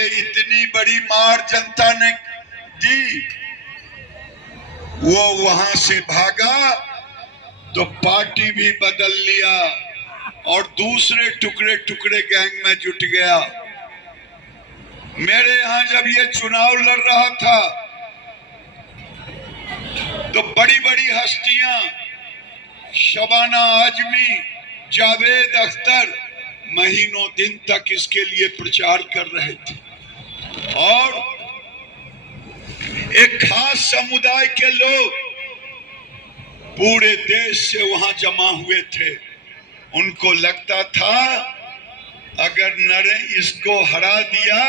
ये इतनी बड़ी मार जनता ने दी, वो वहां से भागा तो पार्टी भी बदल लिया और दूसरे टुकड़े टुकड़े गैंग में जुट गया। मेरे यहां जब ये चुनाव लड़ रहा था तो बड़ी बड़ी हस्तियां शबाना आजमी, जावेद अख्तर महीनों दिन तक इसके लिए प्रचार कर रहे थे और एक खास समुदाय के लोग पूरे देश से वहां जमा हुए थे। उनको लगता था अगर इसको हरा दिया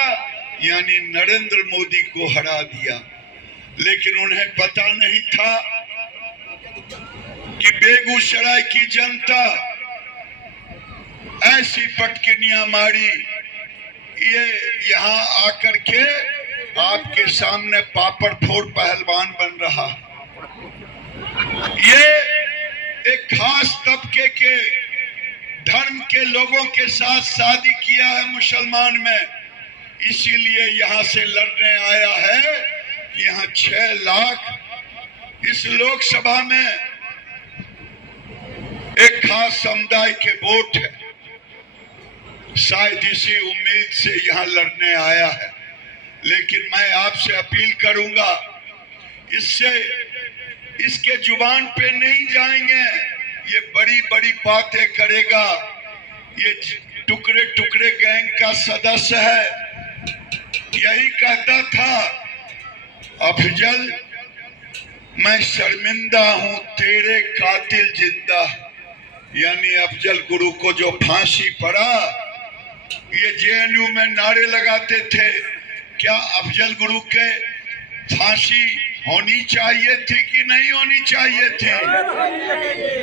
यानी नरेंद्र मोदी को हरा दिया, लेकिन उन्हें पता नहीं था कि बेगूसराय की जनता ऐसी पटकनियां मारी, ये यहाँ आकर के आपके सामने पापड़ फोड़ पहलवान बन रहा। ये एक खास तबके के धर्म के लोगों के साथ शादी किया है मुसलमान में, इसीलिए यहाँ से लड़ने आया है। यहाँ 6 लाख इस लोकसभा में एक खास समुदाय के वोट है, शायद इसी उम्मीद से यहाँ लड़ने आया है। लेकिन मैं आपसे अपील करूंगा, इसके जुबान पे नहीं जाएंगे, ये बड़ी बड़ी बातें करेगा। ये टुकड़े टुकड़े गैंग का सदस्य है, यही कहता था अफजल मैं शर्मिंदा हूं तेरे कातिल जिंदा, यानी अफजल गुरु को जो फांसी पड़ा, ये जेएनयू में नारे लगाते थे, क्या अफजल गुरु के फांसी होनी चाहिए थी कि नहीं होनी चाहिए थी?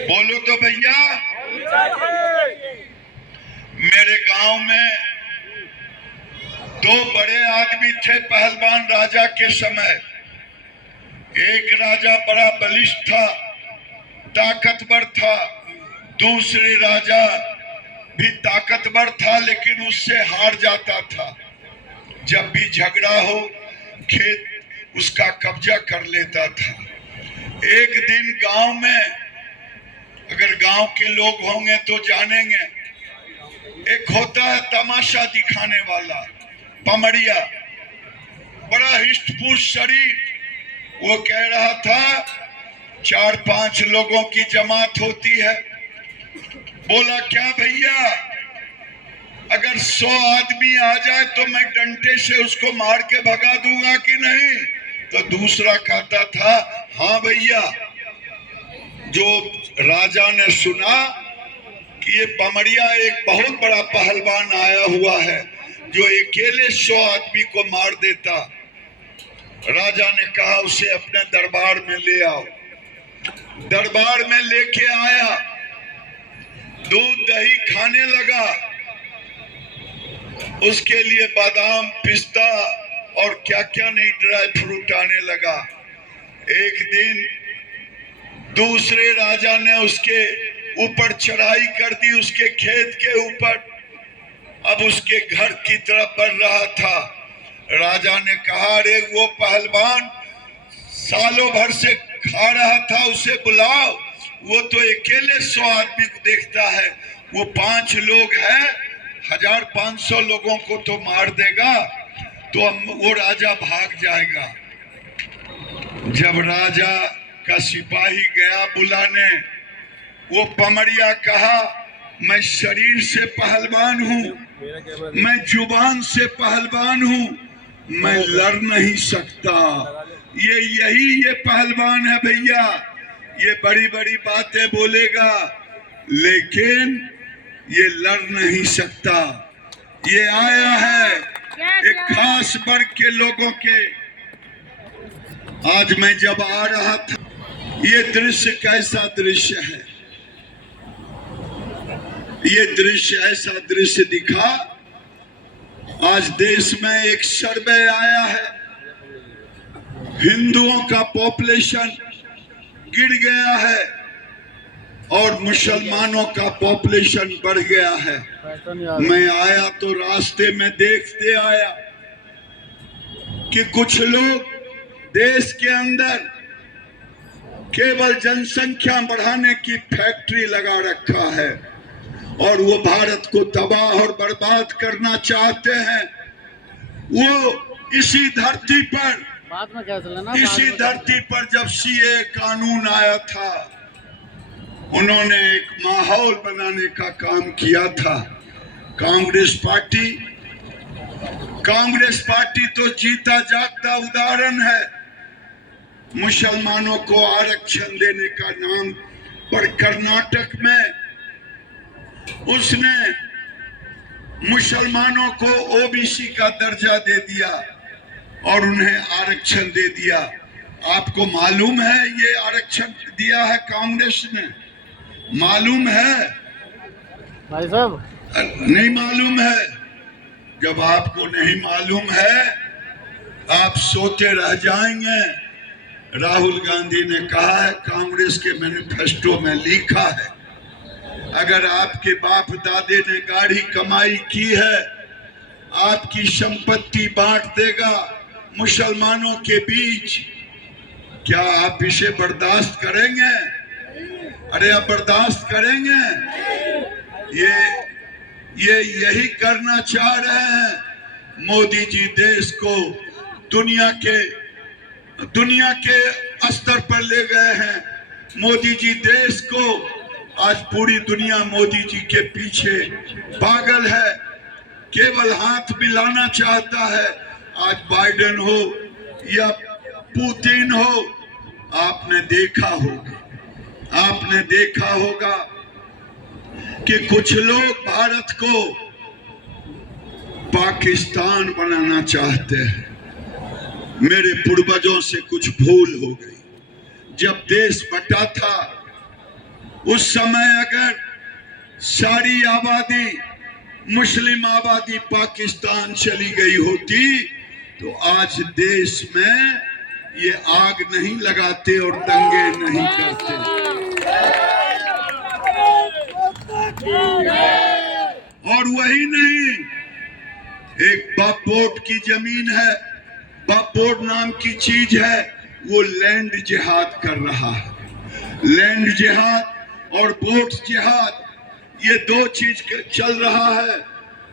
बोलो तो भैया। मेरे गांव में 2 बड़े आदमी थे पहलवान राजा के समय। एक राजा बड़ा बलिष्ठ था, ताकतवर था, दूसरे राजा भी ताकतवर था लेकिन उससे हार जाता था। जब भी झगड़ा हो खेत उसका कब्जा कर लेता था। एक दिन गांव में, अगर गांव के लोग होंगे तो जानेंगे, एक होता है तमाशा दिखाने वाला पमड़िया, बड़ा हिष्ट-पुष्ट शरीर। वो कह रहा था 4-5 लोगों की जमात होती है। बोला क्या भैया, अगर 100 आदमी आ जाए तो मैं डंडे से उसको मार के भगा दूंगा कि नहीं? तो दूसरा कहता था हाँ भैया। जो राजा ने सुना कि ये पमड़िया एक बहुत बड़ा पहलवान आया हुआ है जो अकेले 100 आदमी को मार देता, राजा ने कहा उसे अपने दरबार में ले आओ। दरबार में लेके आया, दूध दही खाने लगा, उसके लिए बादाम पिस्ता और क्या क्या नहीं ड्राई फ्रूट आने लगा। एक दिन दूसरे राजा ने उसके ऊपर चढ़ाई कर दी, उसके खेत के ऊपर। अब उसके घर की तरफ बढ़ रहा था। राजा ने कहा अरे वो पहलवान सालों भर से खा रहा था, उसे बुलाओ, वो तो अकेले 100 आदमी को देखता है, वो 5 लोग हैं, 1500 लोगों को तो मार देगा, तो वो राजा भाग जाएगा। जब राजा का सिपाही गया बुलाने, वो पमड़िया कहा मैं शरीर से पहलवान हूँ, मैं जुबान से पहलवान हूँ, मैं लड़ नहीं सकता। ये पहलवान है भैया, ये बड़ी बड़ी बातें बोलेगा लेकिन ये लड़ नहीं सकता। ये आया है एक खास वर्ग के लोगों के। आज मैं जब आ रहा था, ये दृश्य कैसा दृश्य है, ये दृश्य ऐसा दृश्य दिखा। आज देश में एक सर्वे आया है, हिंदुओं का पॉपुलेशन गिर गया है और मुसलमानों का पॉपुलेशन बढ़ गया है। मैं आया तो रास्ते में देखते आया, कि कुछ लोग देश के अंदर केवल जनसंख्या बढ़ाने की फैक्ट्री लगा रखा है और वो भारत को तबाह और बर्बाद करना चाहते हैं। वो इसी धरती पर जब सीए कानून आया था, उन्होंने एक माहौल बनाने का काम किया था। कांग्रेस पार्टी तो जीता जागता उदाहरण है। मुसलमानों को आरक्षण देने का नाम पर कर्नाटक में उसने मुसलमानों को ओबीसी का दर्जा दे दिया और उन्हें आरक्षण दे दिया। आपको मालूम है ये आरक्षण दिया है कांग्रेस ने? मालूम है भाई साहब? नहीं मालूम है। जब आपको नहीं मालूम है आप सोते रह जाएंगे। राहुल गांधी ने कहा है, कांग्रेस के मैनिफेस्टो में लिखा है, अगर आपके बाप दादे ने गाढ़ी कमाई की है, आपकी संपत्ति बांट देगा मुसलमानों के बीच, क्या आप इसे बर्दाश्त करेंगे? अरे आप बर्दाश्त करेंगे? ये यही करना चाह रहे हैं मोदी जी। देश को दुनिया के स्तर पर ले गए हैं मोदी जी देश को। आज पूरी दुनिया मोदी जी के पीछे पागल है, केवल हाथ मिलाना चाहता है। आज बाइडेन हो या पुतिन हो, आपने देखा होगा कि कुछ लोग भारत को पाकिस्तान बनाना चाहते हैं। मेरे पूर्वजों से कुछ भूल हो गई। जब देश बटा था उस समय अगर सारी आबादी, मुस्लिम आबादी पाकिस्तान चली गई होती तो आज देश में ये आग नहीं लगाते और दंगे नहीं करते। और वही नहीं, एक बापोट की जमीन है, बापोट नाम की चीज है, वो लैंड जिहाद कर रहा है। लैंड जिहाद और बोट जिहाद, ये दो चीज चल रहा है।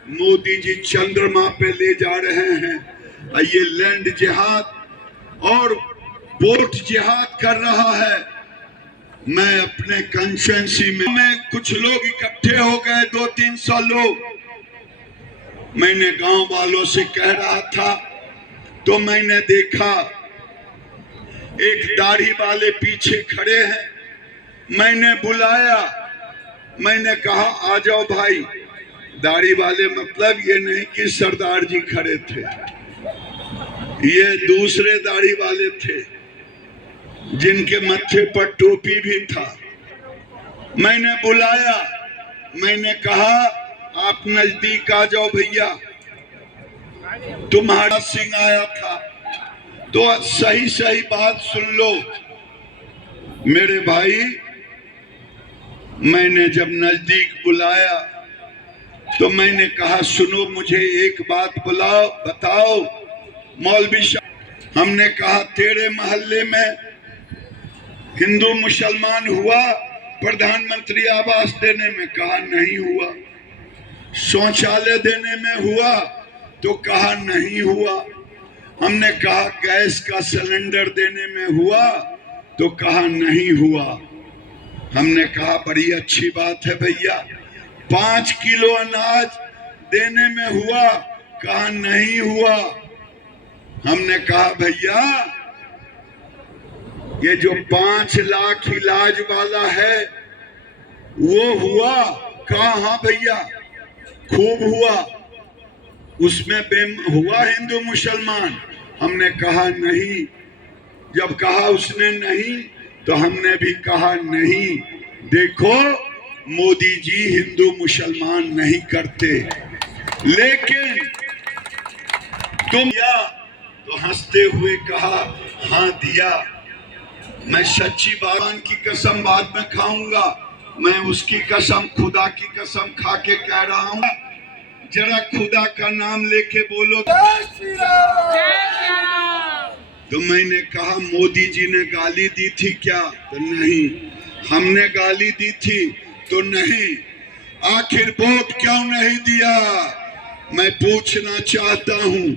मोदी जी चंद्रमा पे ले जा रहे हैं, ये लैंड जिहाद और बोट जिहाद कर रहा है। मैं अपने कंस्टिट्यूएंसी में कुछ लोग इकट्ठे हो गए, 200-300 लोग। मैंने गांव वालों से कह रहा था तो मैंने देखा एक दाढ़ी वाले पीछे खड़े हैं। मैंने बुलाया, मैंने कहा आ जाओ भाई। दाढ़ी वाले मतलब ये नहीं कि सरदार जी खड़े थे, ये दूसरे दाढ़ी वाले थे जिनके माथे पर टोपी भी था। मैंने बुलाया, मैंने कहा आप नजदीक आ जाओ भैया। तुम्हारा सिंह आया था तो सही बात सुन लो मेरे भाई। मैंने जब नजदीक बुलाया तो मैंने कहा सुनो, मुझे एक बात बताओ मौलवी साहब। हमने कहा तेरे मोहल्ले में हिंदू मुसलमान हुआ प्रधानमंत्री आवास देने में? कहा नहीं हुआ। शौचालय देने में हुआ? तो कहा नहीं हुआ। हमने कहा गैस का सिलेंडर देने में हुआ? तो कहा नहीं हुआ। हमने कहा बड़ी अच्छी बात है भैया। 5 किलो अनाज देने में हुआ? कहा नहीं हुआ। हमने कहा भैया ये जो 5 लाख इलाज वाला है वो हुआ? कहा हाँ भैया खूब हुआ। उसमें हुआ हिंदू मुसलमान? हमने कहा नहीं। जब कहा उसने नहीं तो हमने भी कहा नहीं। देखो मोदी जी हिंदू मुसलमान नहीं करते, लेकिन तुम या तो हंसते हुए कहा हाँ दिया। मैं सच्ची भगवान की कसम बाद में खाऊंगा। मैं उसकी कसम, खुदा की कसम खा के कह रहा हूँ, जरा खुदा का नाम लेके बोलो जय श्री राम। तो मैंने कहा मोदी जी ने गाली दी थी क्या? तो नहीं। हमने गाली दी थी? तो नहीं। आखिर वोट क्यों नहीं दिया? मैं पूछना चाहता हूं।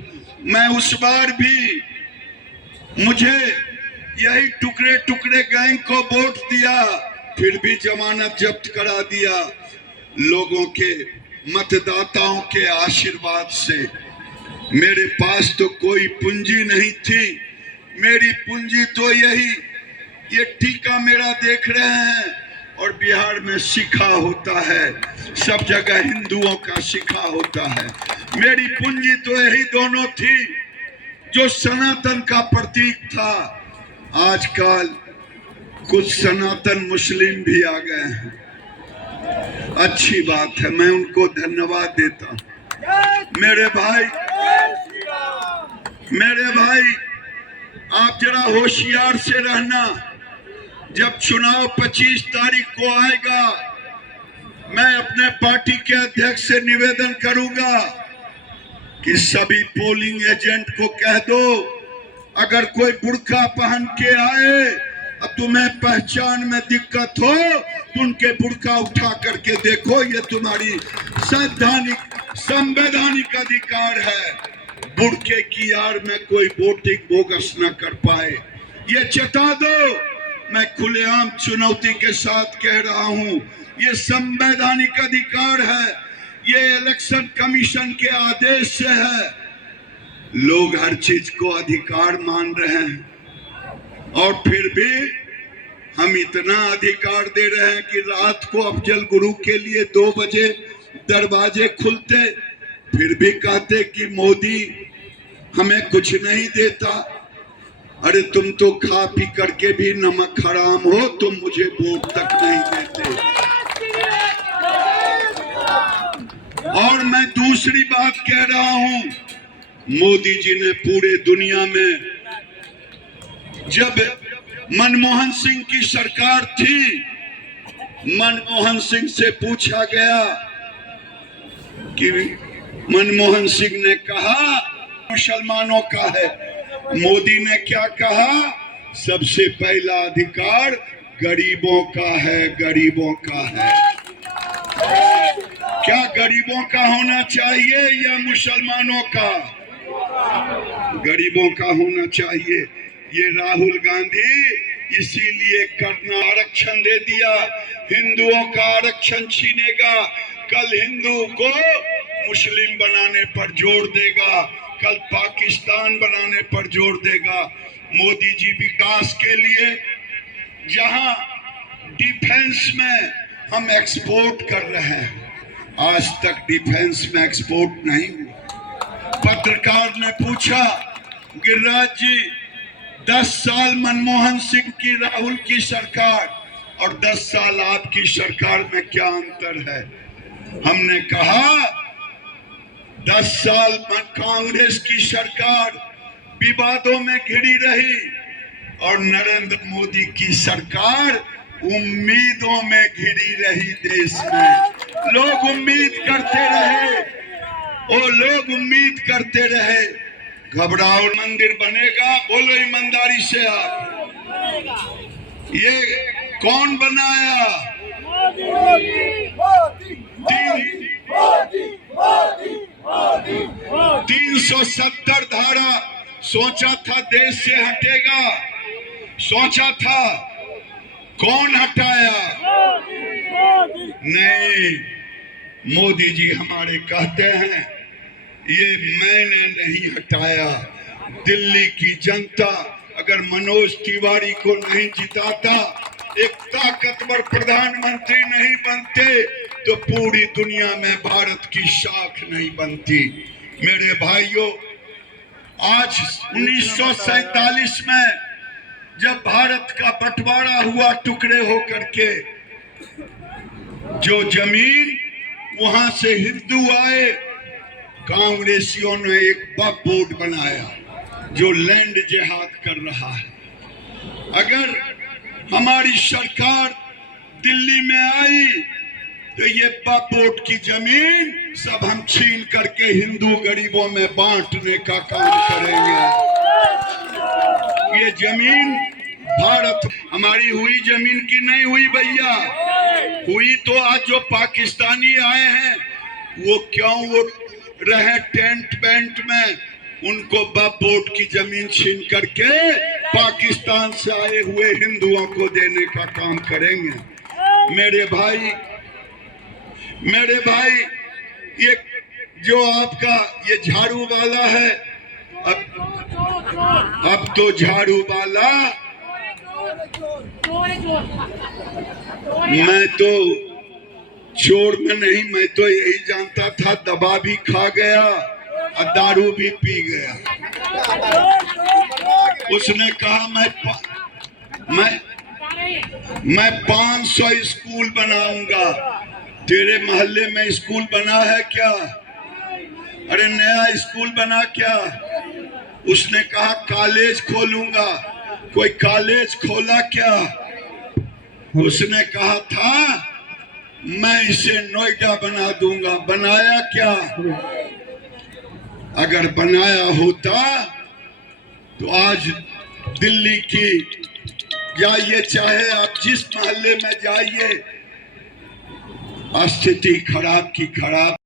मैं उस बार भी, मुझे यही टुकड़े टुकड़े गैंग को वोट दिया, फिर भी जमानत जब्त करा दिया। लोगों के, मतदाताओं के आशीर्वाद से। मेरे पास तो कोई पूंजी नहीं थी। मेरी पूंजी तो यही, ये टीका मेरा देख रहे हैं, और बिहार में सिखा होता है, सब जगह हिंदुओं का सिखा होता है। मेरी पूंजी तो यही दोनों थी, जो सनातन का प्रतीक था। आजकल कुछ सनातन मुस्लिम भी आ गए हैं, अच्छी बात है, मैं उनको धन्यवाद देता हूं। मेरे भाई, आप जरा होशियार से रहना। जब चुनाव 25 तारीख को आएगा, मैं अपने पार्टी के अध्यक्ष से निवेदन करूंगा कि सभी पोलिंग एजेंट को कह दो, अगर कोई बुर्का पहन के आए और तुम्हें पहचान में दिक्कत हो तो उनके बुर्का उठा करके देखो, ये तुम्हारी संवैधानिक अधिकार है। बुर्के की आड़ में कोई वोटिंग बोगस न कर पाए, ये चेता दो। मैं खुलेआम चुनौती के साथ कह रहा हूं, ये संवैधानिक अधिकार है, ये इलेक्शन कमीशन के आदेश से है। लोग हर चीज को अधिकार मान रहे हैं, और फिर भी हम इतना अधिकार दे रहे हैं कि रात को अफजल गुरु के लिए 2 बजे दरवाजे खुलते, फिर भी कहते कि मोदी हमें कुछ नहीं देता। अरे तुम तो खा पी करके भी नमक हराम हो, तुम मुझे वोट तक नहीं देते। और मैं दूसरी बात कह रहा हूं, मोदी जी ने पूरे दुनिया में, जब मनमोहन सिंह की सरकार थी, मनमोहन सिंह से पूछा गया कि मनमोहन सिंह ने कहा मुसलमानों का है, मोदी ने क्या कहा? सबसे पहला अधिकार गरीबों का है, गरीबों का है। क्या गरीबों का होना चाहिए या मुसलमानों का? गरीबों का होना चाहिए। ये राहुल गांधी इसीलिए करना आरक्षण दे दिया, हिंदुओं का आरक्षण छीनेगा, कल हिंदू को मुस्लिम बनाने पर जोर देगा, कल पाकिस्तान बनाने पर जोर देगा। मोदी जी विकास के लिए, जहां डिफेंस में हम एक्सपोर्ट कर रहे हैं, आज तक डिफेंस में एक्सपोर्ट नहीं हुआ। पत्रकार ने पूछा, गिरिराज जी 10 साल मनमोहन सिंह की, राहुल की सरकार और 10 साल आपकी सरकार में क्या अंतर है? हमने कहा 10 साल कांग्रेस की सरकार विवादों में घिरी रही और नरेंद्र मोदी की सरकार उम्मीदों में घिरी रही। देश में लोग उम्मीद करते रहे, वो लोग उम्मीद करते रहे। घबराओ, मंदिर बनेगा, बोलो ईमानदारी से आप, ये कौन बनाया? 370 धारा सोचा था देश से हटेगा, सोचा था, कौन हटाया? नहीं, मोदी जी हमारे कहते हैं ये मैंने नहीं हटाया। दिल्ली की जनता अगर मनोज तिवारी को नहीं जिताता, एक ताकतवर प्रधानमंत्री नहीं बनते, तो पूरी दुनिया में भारत की शाख नहीं बनती। मेरे भाइयों, आज 1947 में जब भारत का बंटवारा हुआ टुकड़े होकर के, जो जमीन वहां से हिंदू आए, कांग्रेसियों ने एक वक्फ बोर्ड बनाया जो लैंड जिहाद कर रहा है। अगर हमारी सरकार दिल्ली में आई तो ये वक्फ बोर्ड की जमीन सब हम छीन करके हिंदू गरीबों में बांटने का काम करेंगे। ये जमीन भारत हमारी हुई, जमीन की नहीं हुई भैया। हुई तो आज जो पाकिस्तानी आए हैं वो क्यों वो रहे टेंट पेंट में, उनको बोट की जमीन छीन करके पाकिस्तान से आए हुए हिंदुओं को देने का काम करेंगे। मेरे भाई ये जो आपका ये झाड़ू वाला है, अब तो झाड़ू वाला, मैं तो चोर में नहीं, मैं तो यही जानता था दवा भी खा गया और दारू भी पी गया। उसने कहा मैं 500 स्कूल बनाऊंगा। तेरे मोहल्ले में स्कूल बना है क्या? अरे नया स्कूल बना क्या? उसने कहा कॉलेज खोलूंगा। कोई कॉलेज खोला क्या? उसने कहा था मैं इसे नोएडा बना दूंगा। बनाया क्या? अगर बनाया होता तो आज दिल्ली की जाइए, चाहे आप जिस मोहल्ले में जाइए, स्थिति खराब की खराब